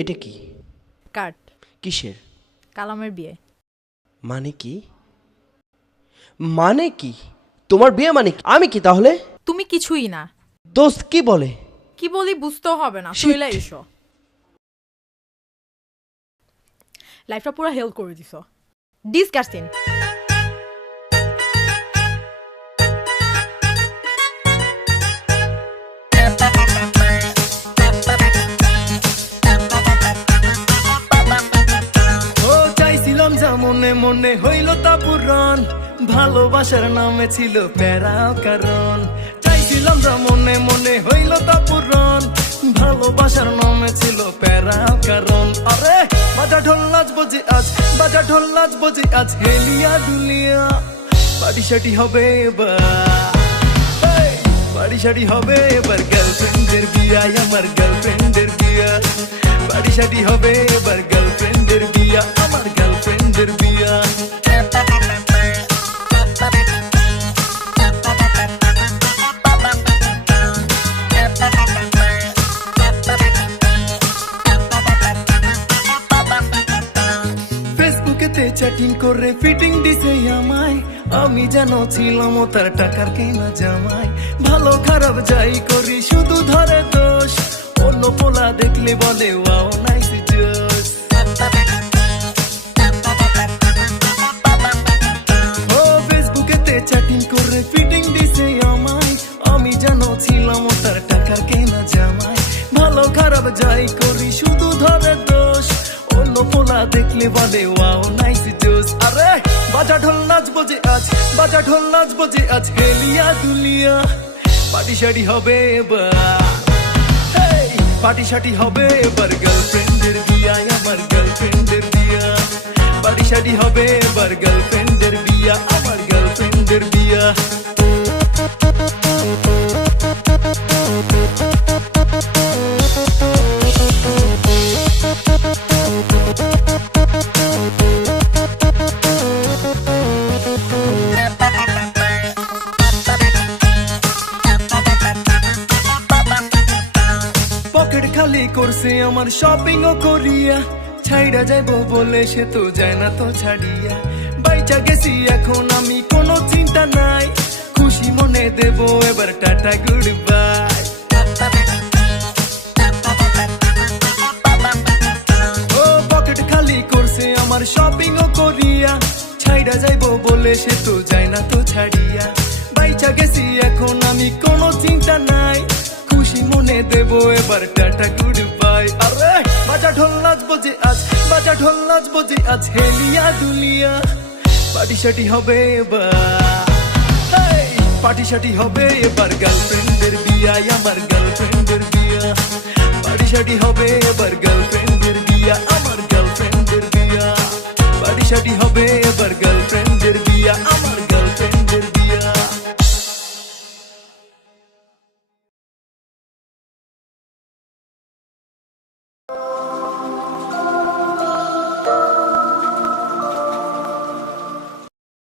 এটা কি? কার্ড। কিসের? কালামের বিয়ে। মানে কি? মানে কি? তোমার বিয়ে মানে কি? আমি কি তাহলে? তুমি কিছুই না। দোস্ত কি বলে? কি বলি বুঝতেও হবে না, Shit! চলে এসো। লাইফটা পুরো হেল্প করে দিছো। ডিসকাস্টিং। ও চাইছিলাম যা মনে মনে হইল তা পূরণ, ভালোবাসার নামে ছিল প্যারা কারণ। চাইছিলাম যা মনে মনে হইল তা পূরণ, ভালোবাসার নামে ছিল প্যারা কারণ। আরে বাজা ঢোল নাচবো যে আজ, বাজা ঢোল নাচবো যে আজ, হেলিয়া দুলিয়া পাটি সাটি হবে এবার, পাটি সাটি হবে এবার, গার্লফ্রেন্ডের বিয়া, আমার গার্লফ্রেন্ডের বিয়া। পাটি সাটি হবে এবার, গার্লফ্রেন্ডের বিয়া, আমার গার্লফ্রেন্ডের বিয়া। ফেসবুকেতে চ্যাটিং করে ফিটিং দিছে আমায়, আমি যেন ছিলাম ও তার টাকার কেনা জামাই। ভালো খারাপ যাই করি শুধু ধরে দোষ, অন্য পোলা দেখলে বলে ওয়াও নাইস জোস। ও ফেসবুকেতে চ্যাটিং করে ফিটিং দিছে আমায়, আমি যেন ছিলাম ও তার টাকার কেনা জামাই। ভালো খারাপ যাই করি শুধু ধরে দোষ, অন্য পোলা দেখলে বলে ওয়াও নাইস জোস। আরে বাজা ঢোল নাচবো যে আজ, বাজা ঢোল নাচবো যে আজ, হেলিয়া দুলিয়া পাটি সাটি হবে এবার, পাটি সাটি হবে এবার, গার্লফ্রেন্ডের বিয়া, আমার গার্লফ্রেন্ডের বিয়া। পাটি সাটি হবে এবার, গার্লফ্রেন্ডের বিয়া, আমার গার্লফ্রেন্ডের বিয়া। পকেট খালি করছে আমার শপিং ও করিয়া, ছাইড়া যাইবো বলে সে তো যায় না তো ছাড়িয়া। বাইচা গেছি এখন আমি কোনো চিন্তা নাই, খুশি মনে দেব এবার টাটা গুড বাই। ও পকেট খালি করছে আমার শপিং ও করিয়া, ছাইড়া যাইবো বলে সে তো যায় না তো ছাড়িয়া। বাইচা গেছি এখন আমি কোনো চিন্তা নাই, খুশি মনে দেব এবার টাটা গুড বাই। আরে বাজা ঢোল নাচবো যে আজ, বাজা ঢোল নাচবো যে আজ, হেলিয়া দুলিয়া পাটি সাটি হবে এবার, পাটি সাটি হবে এবার, গার্লফ্রেন্ডের বিয়া, আমার গার্লফ্রেন্ডের বিয়া। পাটি সাটি হবে এবার, গার্লফ্রেন্ডের বিয়া, আমার গার্লফ্রেন্ডের বিয়া। পাটি সাটি হবে এবার, গার্লফ্রেন্ডের বিয়া, আমার